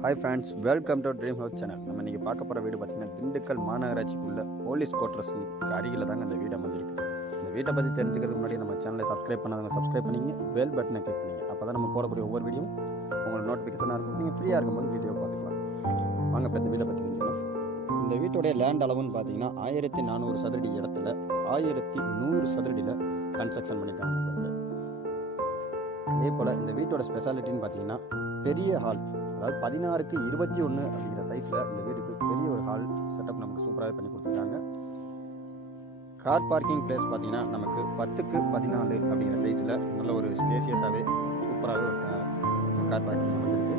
Hi friends, welcome to dream house channel. நம்ம இன்றைக்கி பார்க்க போகிற வீடு பார்த்திங்கன்னா திண்டுக்கல் மாநகராட்சிக்குள்ள போலீஸ் குவார்ட்டர்ஸுக்கு அருகில் தாங்க அந்த வீடு அமைஞ்சிருக்கு. இந்த வீட்டை பற்றி தெரிஞ்சுக்கிறதுக்கு முன்னாடி நம்ம சேனலை சப்ஸ்கிரைப் பண்ணாதவங்க சப்ஸ்கிரைப் பண்ணிங்க, பெல் பட்டனை கிளிக் பண்ணிங்க. அப்போ தான் நம்ம போடக்கூடிய ஒவ்வொரு வீடியோ உங்களுக்கு நோட்டிஃபிகேஷனாக இருக்கும். நீங்கள் ஃப்ரீயாக இருக்கும்போது வீடியோ பார்த்துக்கலாம். வாங்க இப்போ இந்த வீட்டை பற்றி தெரிஞ்சுக்கலாம். இந்த வீட்டோடைய லேண்ட் அளவுன்னு பார்த்தீங்கன்னா 1400 சதுரடி இடத்துல 1100 சதுரடியில் கன்ஸ்ட்ரக்ஷன் பண்ணியிருக்காங்க. அதே போல் இந்த வீட்டோட ஸ்பெஷாலிட்டின்னு பார்த்தீங்கன்னா பெரிய ஹால், அதாவது 16x21 அப்படிங்கிற சைஸில் இந்த வீட்டுக்கு பெரிய ஒரு ஹால் செட்டப் நமக்கு சூப்பராகவே பண்ணி கொடுத்துருக்காங்க. கார் பார்க்கிங் பிளேஸ் பார்த்தீங்கன்னா நமக்கு 10x14 அப்படிங்கிற சைஸில் நல்ல ஒரு ஸ்பேசியஸாகவே சூப்பராகவே ஒரு கார் பார்க்கிங் அமைஞ்சிருக்கு.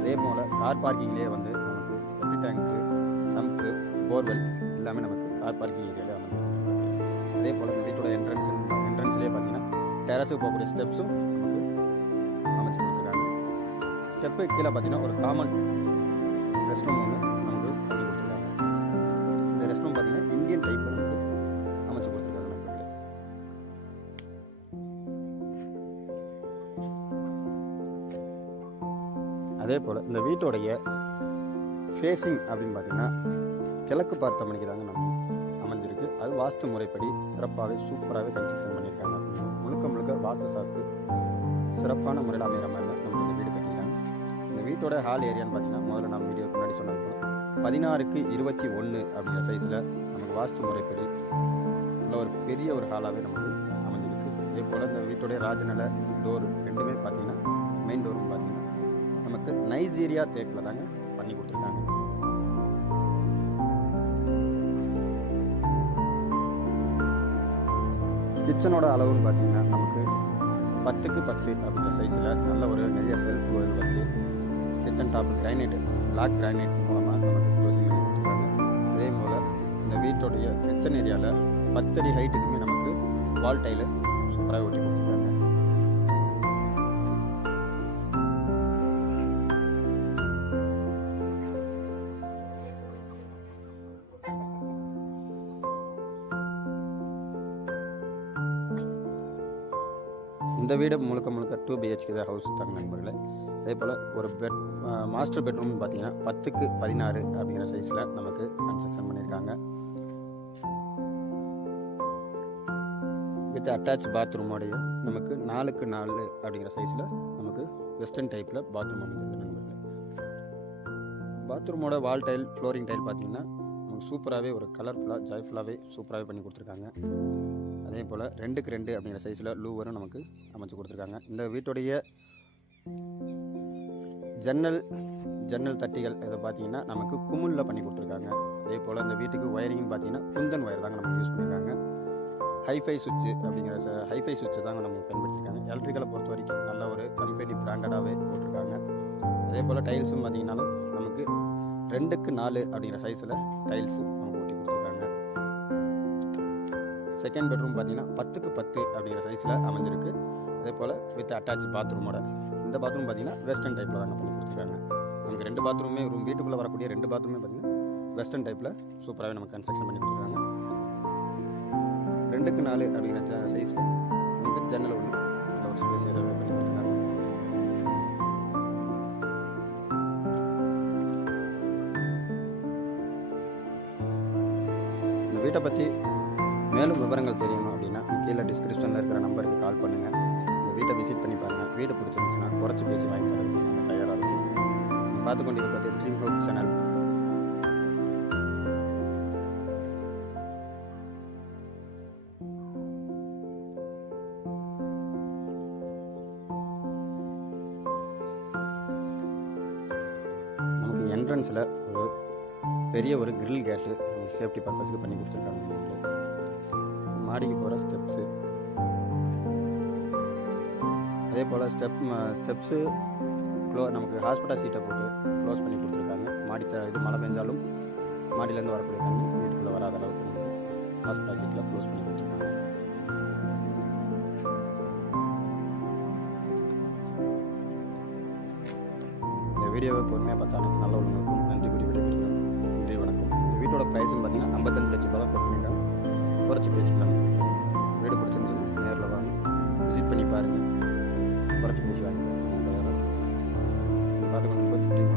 அதே போல் கார் பார்க்கிங்லேயே வந்து நமக்கு செப்டி டேங்க்கு, சம்ப்பு, போர்வெல் எல்லாமே நமக்கு கார் பார்க்கிங் ஏரியாவில் அமைஞ்சிருக்கு. அதே போல் இந்த வீட்டோட என்ட்ரன்ஸ்லேயே பார்த்தீங்கன்னா டெரஸுக்கு போகக்கூடிய ஸ்டெப்ஸும் நமக்கு அமைச்சு கொடுத்துருக்காங்க. ஸ்டெப்பு கீழே பார்த்தீங்கன்னா ஒரு காமன் ரெஸ்ட் ரூம் ஒன்று நமக்கு பண்ணி கொடுத்துருக்காங்க. இந்த ரெஸ்ட் ரூம் பார்த்தீங்கன்னா இந்தியன் டைப்பில் நமக்கு அமைச்சு கொடுத்துருக்காங்க நண்பர்களே. அதே போல் இந்த வீட்டோடைய ஃபேஸிங் அப்படின்னு பார்த்தீங்கன்னா கிழக்கு பார்த்த மணிக்கு தாங்க நம்ம அமைஞ்சிருக்கு. அது வாஸ்து முறைப்படி சிறப்பாகவே சூப்பராகவே கன்ஸ்ட்ரக்ஷன் பண்ணியிருக்காங்க. முழுக்க வாஸ்து சாஸ்து சிறப்பான முறையில் அமைகிற மாதிரி தான் நமக்கு இந்த வீடு கட்டியிருக்காங்க. இந்த வீட்டோட ஹால் ஏரியான்னு பார்த்தீங்கன்னா முதல்ல நம்ம வீடியோக்கு முன்னாடி சொன்னது போல 16x21 அப்படிங்கிற சைஸில் நமக்கு வாஸ்து முறைப்படி உள்ள ஒரு பெரிய ஒரு ஹாலாகவே நமக்கு அமைஞ்சிருக்கு. அதே போல் இந்த வீட்டோடைய ராஜநிலை டோர் ரெண்டுமே பார்த்தீங்கன்னா மெயின் டோரும் பார்த்தீங்கன்னா நமக்கு நைஜீரியா தேக்கில் தாங்க பண்ணி கொடுத்துருக்காங்க. கிச்சனோட அளவுன்னு பார்த்தீங்கன்னா நமக்கு 10x10 அப்படிங்கிற சைஸில் நல்ல ஒரு நிறைய செல்ஃப் வச்சு kitchen top granite, black granite மூலமாக நமக்கு க்ளோசிங் பண்ணி கொடுத்துருக்காங்க. அதே போல் இந்த வீட்டோடைய கிச்சன் ஏரியாவில் 10 அடி ஹைட்டுக்குமே நமக்கு வால் டைலு சூப்பராக ஒட்டி கொடுத்துருக்காங்க. இந்த வீடு முழுக்க 2 BHK தான் ஹவுஸ் தாங்க நண்பர்களே. அதே போல் ஒரு மாஸ்டர் பெட்ரூம்னு பார்த்தீங்கன்னா 10x16 அப்படிங்கிற சைஸில் நமக்கு கன்ஸ்ட்ரக்ஷன் பண்ணியிருக்காங்க. வித் அட்டாச் பாத்ரூமோடைய நமக்கு 4x4 அப்படிங்கிற சைஸில் நமக்கு வெஸ்டர்ன் டைப்பில் பாத்ரூம் அமைஞ்சிருக்கு நண்பர்களே. பாத்ரூமோட வால் டைல், ஃப்ளோரிங் டைல் பார்த்தீங்கன்னா நமக்கு சூப்பராகவே ஒரு கலர்ஃபுல்லாக ஜாய்ஃபுல்லாகவே சூப்பராகவே பண்ணி கொடுத்துருக்காங்க. அதே போல் 2x2 அப்படிங்கிற சைஸில் லூவரும் நமக்கு அமைச்சு கொடுத்துருக்காங்க. இந்த வீட்டுடைய ஜன்னல் தட்டிகள் இதை பார்த்தீங்கன்னா நமக்கு குமுளில் பண்ணி கொடுத்துருக்காங்க. அதே போல் இந்த வீட்டுக்கு ஒயரிங் பார்த்தீங்கன்னா குந்தன் ஒயர் தாங்க நமக்கு யூஸ் பண்ணியிருக்காங்க. ஹைஃபை சுவிட்சு தாங்க நமக்கு பயன்படுத்தியிருக்காங்க. எலக்ட்ரிக்கலை பொறுத்த வரைக்கும் நல்ல ஒரு கம்பெனி பிராண்டடாகவே போட்டிருக்காங்க. அதே போல் டைல்ஸும் பார்த்தீங்கன்னாலும் நமக்கு 2x4 அப்படிங்கிற சைஸில் டைல்ஸு நமக்கு ஒட்டி கொடுத்துருக்காங்க. செகண்ட் பெட்ரூம் பார்த்தீங்கன்னா 10x10 அப்படிங்கிற சைஸில் அமைஞ்சிருக்கு. அதே போல் வித் அட்டாச் பாத்ரூமோட இந்த பாத்ரூம் பார்த்தீங்கன்னா வெஸ்டர்ன் டைப்பில் தாங்க பண்ணி கொடுத்துருக்காங்க. நமக்கு 2 பாத்ரூமே வீட்டுக்குள்ளே வரக்கூடிய 2 பாத்ரூமே பார்த்தீங்கன்னா வெஸ்டர்ன் டைப்பில் சூப்பராகவே நமக்கு கன்ஸ்ட்ரக்ஷன் பண்ணி கொடுத்துருக்காங்க. 2x4 அப்படிங்கிற சைஸில் நமக்கு ஜன்னல் ஒன்று நல்ல ஒரு ஸ்பேஸியாகவே பண்ணி கொடுத்துருக்காங்க. இந்த வீட்டை பற்றி மேலும் விவரங்கள் தெரியணும் அப்படின்னா கீழே டிஸ்கிரிப்ஷனில் இருக்கிற நம்பருக்கு கால் பண்ணுங்கள். இந்த வீட்டை விசிட் பண்ணி பாருங்கள். வீடு பிடிச்சிருந்துச்சுன்னா குறைச்சி பேசி வாங்கி தரதுக்கு நாங்கள் தயாராக இருக்கும். பார்த்து கொண்டிருப்பது ட்ரீம் ஹவுஸ் சேனல். நமக்கு என்ட்ரன்ஸில் ஒரு பெரிய ஒரு கிரில் கேட்டு சேஃப்டி பர்பஸ்க்கு பண்ணி கொடுத்துருக்காங்க. மாடிக்கு போகிற ஸ்டெப்ஸு, அதே போல் ஸ்டெப்ஸு நமக்கு ஹாஸ்பிட்டல் சீட்டை போட்டு க்ளோஸ் பண்ணி கொடுத்துருக்காங்க. இது மழை பெஞ்சாலும் மாடியிலேருந்து வரக்கூடிய தண்ணி வீட்டுக்குள்ளே வராத அளவுக்கு வந்து ஹாஸ்பிட்டல் சீட்டில் க்ளோஸ் பண்ணி கொடுத்துருக்காங்க. இந்த வீடியோவை பொறுமையாக பார்த்தா எனக்கு நல்ல ஒன்று இருக்கும். நன்றி வணக்கம். இந்த வீட்டோட ப்ரைஸ்ன்னு பார்த்தீங்கன்னா 55 லட்சம் ரூபா தான் கொடுத்துருக்காங்க. குறைச்சி பேசிக்கலாம். வீடு பிடிச்சிருந்துச்சுன்னா நேரில் வாங்க, விசிட் பண்ணி பாருங்கள், குறைச்சி பேசி வாங்க. பார்த்துக்கணும்.